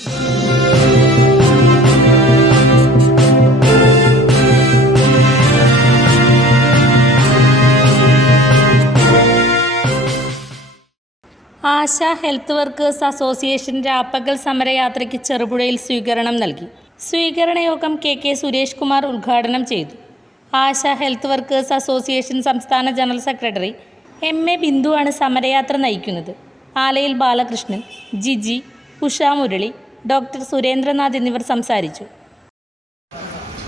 ആശ health workers association രാപ്പകൽ സമരയാത്രയ്ക്ക് ചെറുപുഴയിൽ സ്വീകരണം നൽകി. സ്വീകരണ യോഗം കെ കെ സുരേഷ് കുമാർ ഉദ്ഘാടനം ചെയ്തു. ആശ ഹെൽത്ത് വർക്കേഴ്സ് അസോസിയേഷൻ സംസ്ഥാന ജനറൽ സെക്രട്ടറി എം എ ബിന്ദുവാണ് സമരയാത്ര നയിക്കുന്നത്. ആലയിൽ ബാലകൃഷ്ണൻ ജിജി ഉഷാ മുരളി ഡോക്ടർ സുരേന്ദ്രനാഥ് എന്നിവർ സംസാരിച്ചു.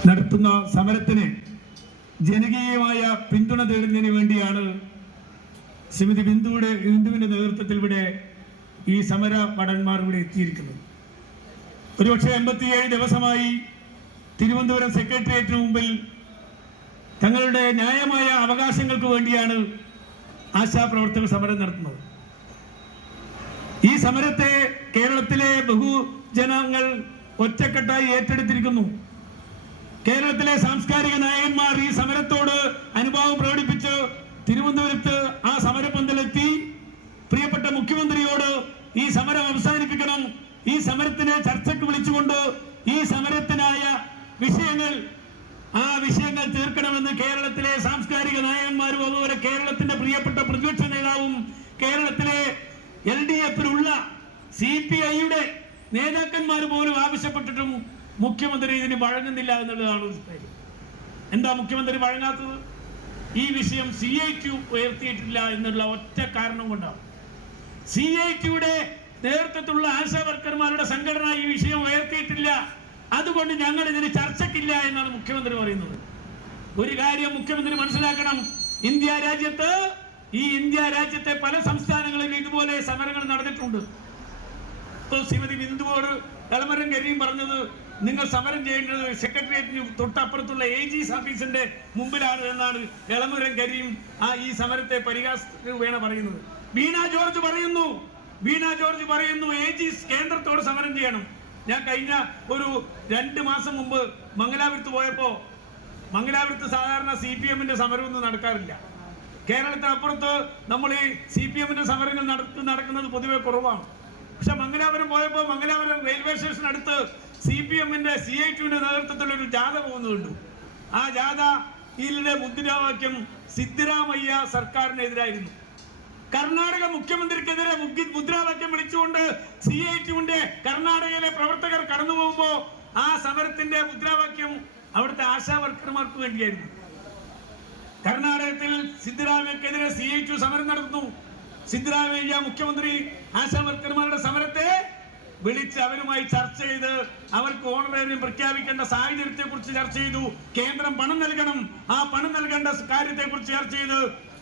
നടത്തുന്ന സമരത്തിന് ജനകീയമായ പിന്തുണ തേടുന്നതിന് വേണ്ടിയാണ് ശ്രീമതി ബിന്ദുവിടെ ബിന്ദുവിന്റെ നേതൃത്വത്തിൽ ഇവിടെ ഈ സമര ഭടന്മാർ ഇവിടെ എത്തിയിരിക്കുന്നത്. ഒരുപക്ഷെ എൺപത്തിയേഴ് ദിവസമായി തിരുവനന്തപുരം സെക്രട്ടേറിയറ്റിന് മുമ്പിൽ തങ്ങളുടെ ന്യായമായ അവകാശങ്ങൾക്ക് വേണ്ടിയാണ് ആശാപ്രവർത്തകർ സമരം നടത്തുന്നത്. ഈ സമരത്തെ കേരളത്തിലെ ബഹുജനങ്ങൾ ഒറ്റക്കെട്ടായി ഏറ്റെടുത്തിരിക്കുന്നു. കേരളത്തിലെ സാംസ്കാരിക നായകന്മാർ ഈ സമരത്തോട് അനുഭാവം പ്രകടിപ്പിച്ച് തിരുവനന്തപുരത്ത് ആ സമരപന്തലെത്തി. പ്രിയപ്പെട്ട മുഖ്യമന്ത്രിയോട് ഈ സമരം അവസാനിപ്പിക്കണം. ഈ സമരത്തിനെ ചർച്ചയ്ക്ക് വിളിച്ചുകൊണ്ട് ഈ സമരത്തിനായ വിഷയങ്ങൾ ആ വിഷയങ്ങൾ തീർക്കണമെന്ന് കേരളത്തിലെ സാംസ്കാരിക നായകന്മാരും അതുപോലെ കേരളത്തിന്റെ പ്രിയപ്പെട്ട പ്രതിപക്ഷ നേതാവും കേരളത്തിലെ എൽ ഡി എഫിലുള്ള സി പി ഐയുടെ നേതാക്കന്മാർ പോലും ആവശ്യപ്പെട്ടിട്ടും മുഖ്യമന്ത്രി ഇതിന് വഴങ്ങുന്നില്ല എന്നുള്ളതാണ് ഒരു കാര്യം. എന്താ മുഖ്യമന്ത്രി വഴങ്ങാത്തത്? ഈ വിഷയം സി ഐ ഉയർത്തിയിട്ടില്ല എന്നുള്ള ഒറ്റ കാരണം കൊണ്ടാണ്. സി ഐ ടിയുടെ നേതൃത്വത്തിലുള്ള ആശാവർക്കർമാരുടെ സംഘടന ഈ വിഷയം ഉയർത്തിയിട്ടില്ല. അതുകൊണ്ട് ഞങ്ങൾ ഇതിന് ചർച്ചയ്ക്കില്ല എന്നാണ് മുഖ്യമന്ത്രി പറയുന്നത്. ഒരു കാര്യം മുഖ്യമന്ത്രി മനസ്സിലാക്കണം. ഇന്ത്യ രാജ്യത്ത് ഈ ഇന്ത്യ രാജ്യത്തെ പല സംസ്ഥാനങ്ങളിലും ഇതുപോലെ സമരങ്ങൾ നടന്നിട്ടുണ്ട്. ശ്രീമതി ബിന്ദുവോട് എളമരം കരിയും പറഞ്ഞത് നിങ്ങൾ സമരം ചെയ്യേണ്ടത് സെക്രട്ടേറിയറ്റിന് തൊട്ടപ്പുറത്തുള്ള എ ജി ഓഫീസിന്റെ മുമ്പിലാണ് എന്നാണ് എളമുരം കരിയും ആ ഈ സമരത്തെ പരിഹാസ പറയുന്നത്. വീണ ജോർജ് പറയുന്നു. വീണ ജോർജ് പറയുന്നു എ ജി കേന്ദ്രത്തോട് സമരം ചെയ്യണം. ഞാൻ കഴിഞ്ഞ ഒരു രണ്ട് മാസം മുമ്പ് മംഗലാപുരത്ത് പോയപ്പോ മംഗലാപുരത്ത് സാധാരണ സി പി എമ്മിന്റെ സമരമൊന്നും നടക്കാറില്ല. കേരളത്തിനപ്പുറത്ത് നമ്മൾ ഈ സി പി എമ്മിന്റെ സമരങ്ങൾ നടത്തി നടക്കുന്നത് പൊതുവെ കുറവാണ്. പക്ഷെ മംഗലാപുരം പോയപ്പോൾ മംഗലാപുരം റെയിൽവേ സ്റ്റേഷൻ അടുത്ത് സി പി എമ്മിന്റെ സി ഐ ടിയുടെ നേതൃത്വത്തിൽ ഒരു ജാഥ പോകുന്നത് കണ്ടു ആ ജാഥ ഇതിലെ മുദ്രാവാക്യം സിദ്ധരാമയ്യ സർക്കാരിനെതിരായിരുന്നു. കർണാടക മുഖ്യമന്ത്രിക്കെതിരെ മുദ്രാവാക്യം വിളിച്ചുകൊണ്ട് സി ഐ ടിയുടെ കർണാടകയിലെ പ്രവർത്തകർ കടന്നു പോകുമ്പോ ആ സമരത്തിന്റെ മുദ്രാവാക്യം അവിടുത്തെ ആശാ വർക്കർമാർക്ക് വേണ്ടിയായിരുന്നു. കർണാടകത്തിൽ സിദ്ധരാമയ്യക്കെതിരെ സി ഐ ടി സമരം നടത്തുന്നു സിദ്ധരാമയ്യ മുഖ്യമന്ത്രി ആശാ വർക്കർമാരുടെ സമരത്തെ വിളിച്ച് അവരുമായി ചർച്ച ചെയ്ത് അവർക്ക് ഓണറേറിയം പ്രഖ്യാപിക്കേണ്ട സാഹചര്യത്തെ കുറിച്ച് ചർച്ച ചെയ്തു. കേന്ദ്രം പണം നൽകണം. ആ പണം നൽകേണ്ട കാര്യത്തെ കുറിച്ച് ചർച്ച ചെയ്ത്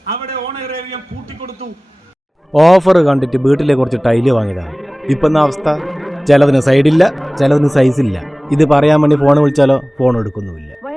അവിടെ ഓണറേറിയം കൂട്ടിക്കൊടുത്തു. ഓഫർ കണ്ടിട്ട് വീട്ടിലെ കുറച്ച് ടൈൽ വാങ്ങിയതാണ് ഇപ്പം അവസ്ഥ? ചിലതിന് സൈഡില്ല ചിലതിന് സൈസില്ല ഇത് പറയാൻ വേണ്ടി ഫോൺ വിളിച്ചാലോ? ഫോൺ എടുക്കുന്നുമില്ല.